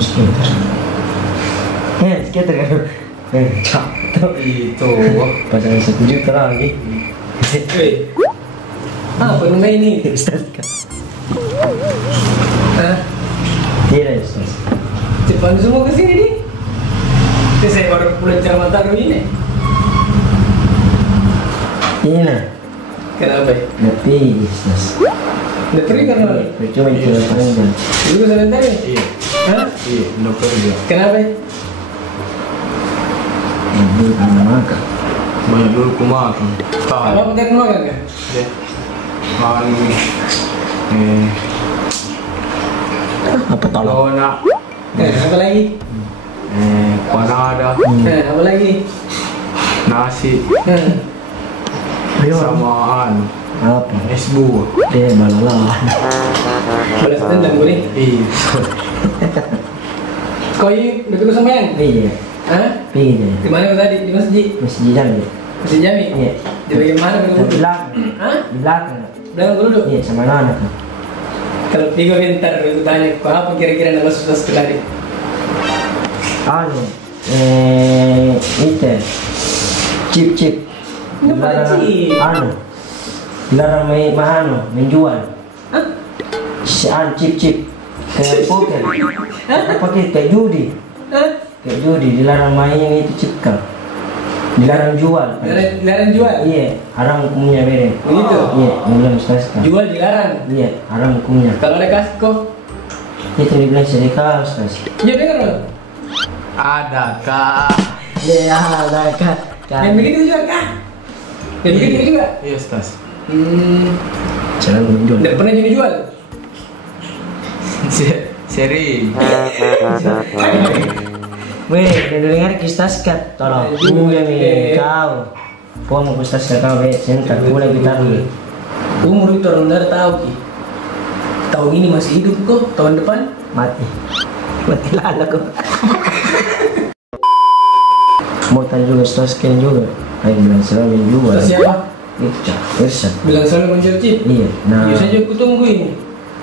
skater. Skater kan? Cakep. Itu. Pasangan 1 juta lagi. Apa namanya ini? Ustaz kan? Hah? Tidak Ustaz. Cepat semua ke sini nih. Itu saya baru pulang ceramah taruh ini. Ini. Kenapa? Tapi Ustaz. Udah pergi karena Cuma itu panjang. dulu sebentar ya? Iya. Hah? Iya, dokter juga. Kenapa? Ini karena makan. Banyak dulu ku makan. Apa pakai makan kan? Ya. Makan Apa tolong? Dona, Apa lagi? panada, Apa lagi? nasi, Ayo. samaan, Apa? es buah. Dia balala. Balas dendam gue nih. Iya. Kau ini udah ketemu sama yang? Iya. Hah? Iya. Di mana kau tadi? Di masjid? Masih jalan ya? Masjid Jami? Iya. Di bagian mana kau Di duduk? belakang. Hah? Di belakang. Belakang kau duduk? Iya, sama anak. Kalau tiga bentar aku tanya, kau apa kira-kira nama susah tadi? Anu, itu chip. Kenapa chip? Anu, dilarang menjual. Hah? Chip. Kayak poker. Apa kayak judi? Hah? Kayak judi, dilarang main itu chip kan. Dilarang jual. Dilarang jual? Iya, haram hukumnya beda. Begitu? Iya, belum selesai. Jual dilarang? Iya, haram hukumnya. Kalau ada kasih kok? Itu dibilang sedekah, Ustaz. Ya dengar loh. Ada kak. Ya, ada kan. Yang begitu juga kah? Yang begitu juga? Iya, Stas. Jangan menjual. Tidak pernah jadi jual? Sering. Weh, udah dengar Ustaz kan? Tolong. Pinjam nih kau. Kau mau Ustaz kau sentak boleh kita dulu. Umur itu orang udah tahu ki. Tahun ini masih hidup kok, tahun depan Mati lala kok. Mau tanya juga Ustaz kan juga. Ayo bilang selalu menjual. Terus siapa? Itu Irsyad. Bilang selalu mencercit. Iya. Nah. Biasa aja aku tunggu ini.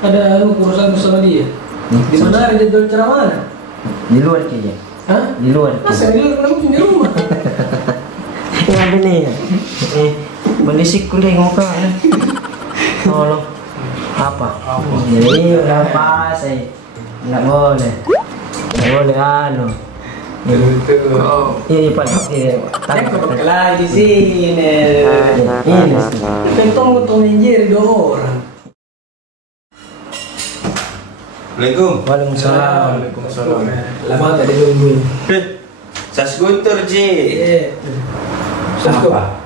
Ada urusan bersama dia. Di mana ada jadwal ceramah? Di luar kayaknya. Hah? Di luar. Masa di luar kenapa di rumah? Ya bener ya. Berisik kuliah muka ya. Tolong. Apa? Jadi udah pas nggak boleh. Nggak boleh anu. Oh. Iya Pak. Iya. Kan kau berkelahi di sini. Ini. Pentong Tom and Jerry 2 orang. Assalamualaikum. Waalaikumsalam. Waalaikumsalam. Lama tadi nungguin. Sasguntur Ji. Apa?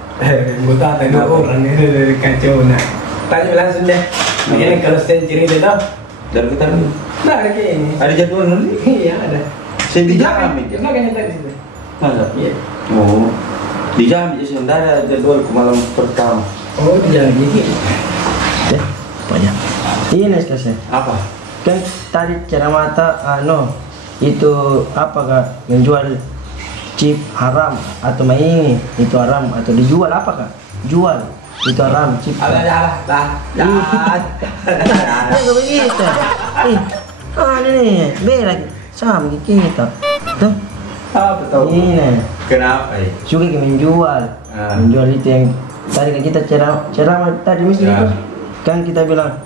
Gue tanya 2 orang ini dari kacau nak. Tanya langsung deh. Ini kalau century dia tahu. Dan kita nih. Nah ada kayak ini. Ada jadwal nanti. Iya ada. Saya di Jambi. Kenapa kan yang tadi situ? Masa? Iya. Oh. Di Jambi sementara jadwal ke malam pertama. Oh tidak jadi. Ya, banyak. Ini Ustaz. Apa? Kan tadi ceramah itu apa kak menjual chip haram atau main ini itu haram atau dijual apa kak? Jual itu haram chip. Alah. Nggak begitu. Ini nih beda sama kita. Tuh. Apa tahu? Ini Kenapa ya? juga menjual. Menjual itu yang tadi kan kita ceramah tadi mesti Ya. itu. Kan kita bilang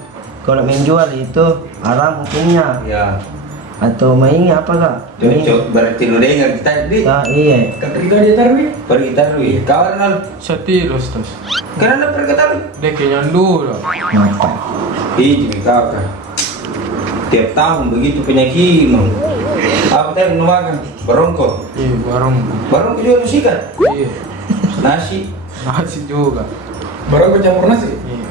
kalau menjual itu haram hukumnya. Ya. Atau mainnya apa kak? Cocok berarti lu dengar kita di. Ah, iya. Kata kita dia taruh. Pergi taruh ya. Kawan nol. Satiro, Stas. Karena pergi taruh. Dia kayaknya dulu. Mata. Ih, kakak. Tiap tahun begitu penyakit. Apa tadi mau makan? Barongko. Iya, barang. Barongko juga sikat. Iya. Nasi. Nasi juga. Baru aku campur nasi. Iya.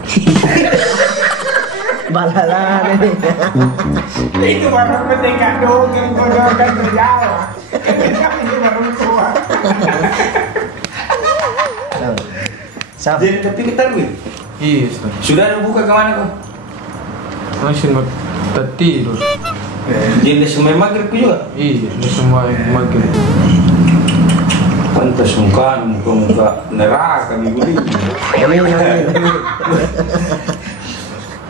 Balalan ini. Itu baru ketika dongeng kan terjawab. Itu baru tua. Sab. Jadi tapi kita taruh. Iya, Stas. Sudah ada buka kemana kok? Langsung tertidur. Jadi semua maghrib juga. Iya, dia semua maghrib. Pantas muka neraka minggu ini.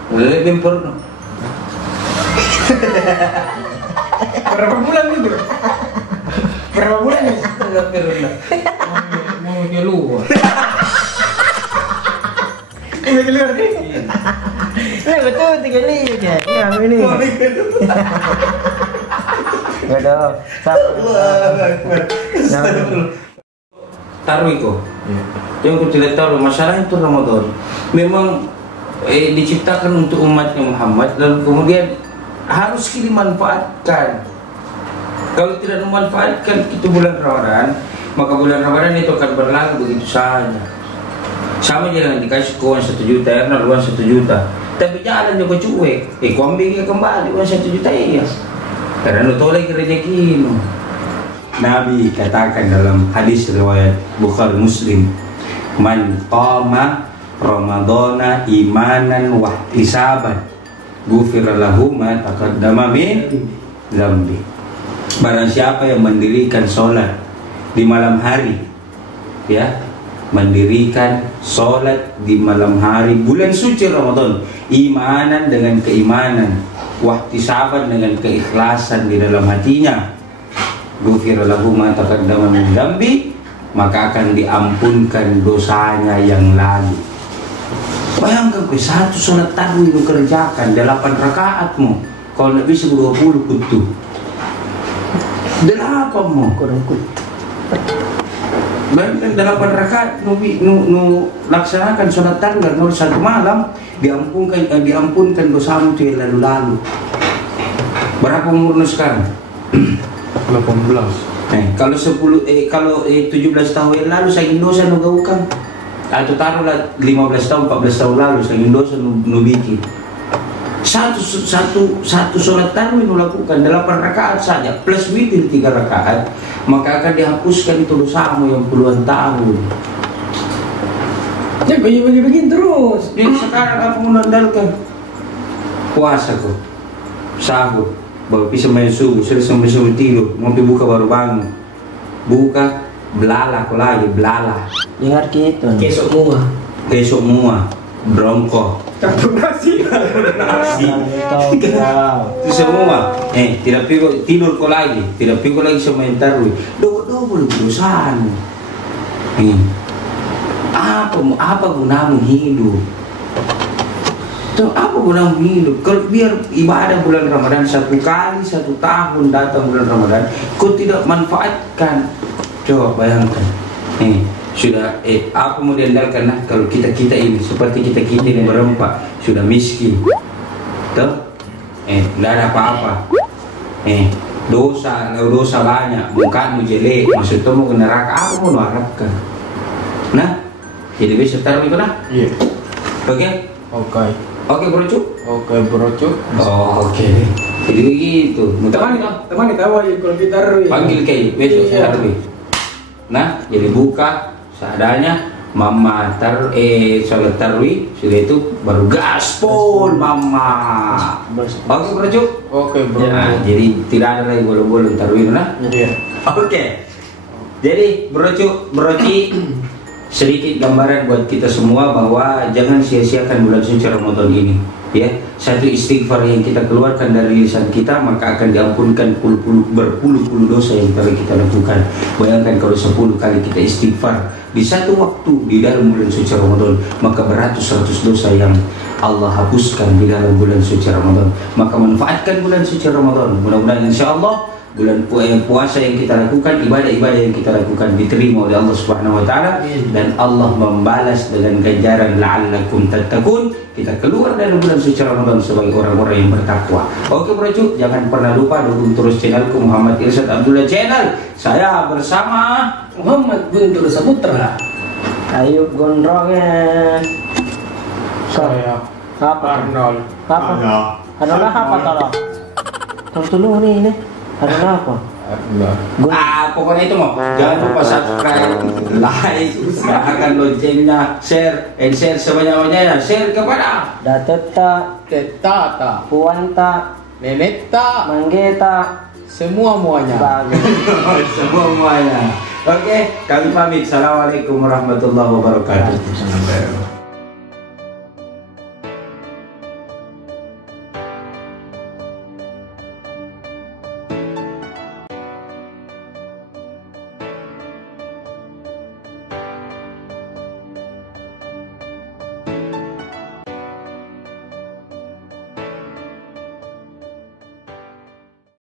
Lebih perlu. Berapa bulan itu? Berapa bulan ya? Mau keluar. Ini keluar nih. Nah, betul 3 lihat ya. Yang ini. Gak ada. Taruh itu. Iya. Yang aku tidak tahu masalah itu Ramadan. Memang diciptakan untuk umatnya Muhammad, lalu kemudian harus dimanfaatkan. Kalau tidak memanfaatkan itu bulan Ramadan, maka bulan Ramadan itu akan berlalu begitu saja. Sama jangan dikasih uang 1 juta, karena uang 1 juta. Tapi jalan juga cuek. Kau ambilnya kembali uang 1 juta iya. Karena lu tahu lagi rezeki. Nabi katakan dalam hadis riwayat Bukhari Muslim, man qama Ramadana imanan wa ihtisaban ghufira lahu ma taqaddama min dzambi. Barang siapa yang mendirikan sholat di malam hari, ya, mendirikan sholat di malam hari bulan suci Ramadan, imanan dengan keimanan, wahtisaban dengan keikhlasan di dalam hatinya, ghufira lahu ma taqaddama min dzambi, maka akan diampunkan dosanya yang lalu. Bayangkan satu sholat tarawih lu kerjakan 8 rakaatmu, kalau tidak bisa 20 kutu. 8 mu kurang kutu. Bayangkan 8 rakaat nu laksanakan sholat tarawih 1 malam, diampunkan dosamu itu yang lalu-lalu. Berapa umurmu sekarang? 18. Kalau 17 tahun yang lalu saya dosa nu gaukang, atau taruhlah 15 tahun 14 tahun lalu saya dosa nu bikin. Satu sholat tarawih nu lakukan 8 rakaat saja plus witir 3 rakaat, maka akan dihapuskan itu dosamu yang puluhan tahun. Ya begini terus. Jadi sekarang aku mengandalkan puasa kok, sahur, baru bisa main subuh, selesai main subuh tidur, mau buka baru bangun, buka belala kok lagi belala. Dengar gitu. Besok semua brongko. Campur nasi. Itu semua. Tidak pikir tidur kok lagi, tidak pikir lagi sama yang taruh. Double perusahaan. Apa gunamu hidup? Tuh, apa gunamu hidup? Kalau biar ibadah bulan Ramadan 1 kali 1 tahun datang bulan Ramadan, kau tidak manfaatkan. Coba bayangkan. Sudah apa mau diandalkan nah kalau kita ini seperti kita ini berempat sudah miskin, tuh, tidak ada apa-apa, dosa banyak, mukamu jelek, maksudnya mau ke neraka, apa mau harapkan? Nah, jadi bisa taruh itu nah? Iya. Oke bro Cuk. Oke. Jadi begitu. Teman tahu aja kalau kita taruh. Panggil kayak besok saya taruh. Nah, jadi buka seadanya, mama sholat tarawih, sudah itu baru gaspol mama. Oke bro Cuk. Oke bro. Ya, jadi tidak ada lagi bolong-bolong tarawih nah. Iya. Oke. Jadi bro Cuk, sedikit gambaran buat kita semua bahwa jangan sia-siakan bulan suci Ramadan ini, ya. Satu istighfar yang kita keluarkan dari lisan kita, maka akan diampunkan berpuluh-puluh dosa yang telah kita lakukan. Bayangkan kalau 10 kali kita istighfar di satu waktu di dalam bulan suci Ramadan, maka beratus-ratus dosa yang Allah hapuskan di dalam bulan suci Ramadan. Maka manfaatkan bulan suci Ramadan. Mudah-mudahan insyaallah bulan puasa yang kita lakukan, ibadah-ibadah yang kita lakukan diterima oleh Allah Subhanahu wa taala, dan Allah membalas dengan ganjaran la'allakum tattaqun. Kita keluar dari bulan suci Ramadan sebagai orang-orang yang bertakwa. Oke bro Cuk, jangan pernah lupa dukung terus channelku Muhammad Irsyad Abdullah Channel. Saya bersama Muhammad Guntur Saputra. Ayo gondrongnya. Saya Arnold. Apa kalau? Tolong ini. Ada apa? Pokoknya itu mau jangan lupa subscribe, like, nyalakan loncengnya, share sebanyak-banyaknya, share kepada Tetata, Puanta, Neneta, Manggeta, semuanya. Semuanya. Oke, kami pamit. Assalamualaikum warahmatullahi wabarakatuh.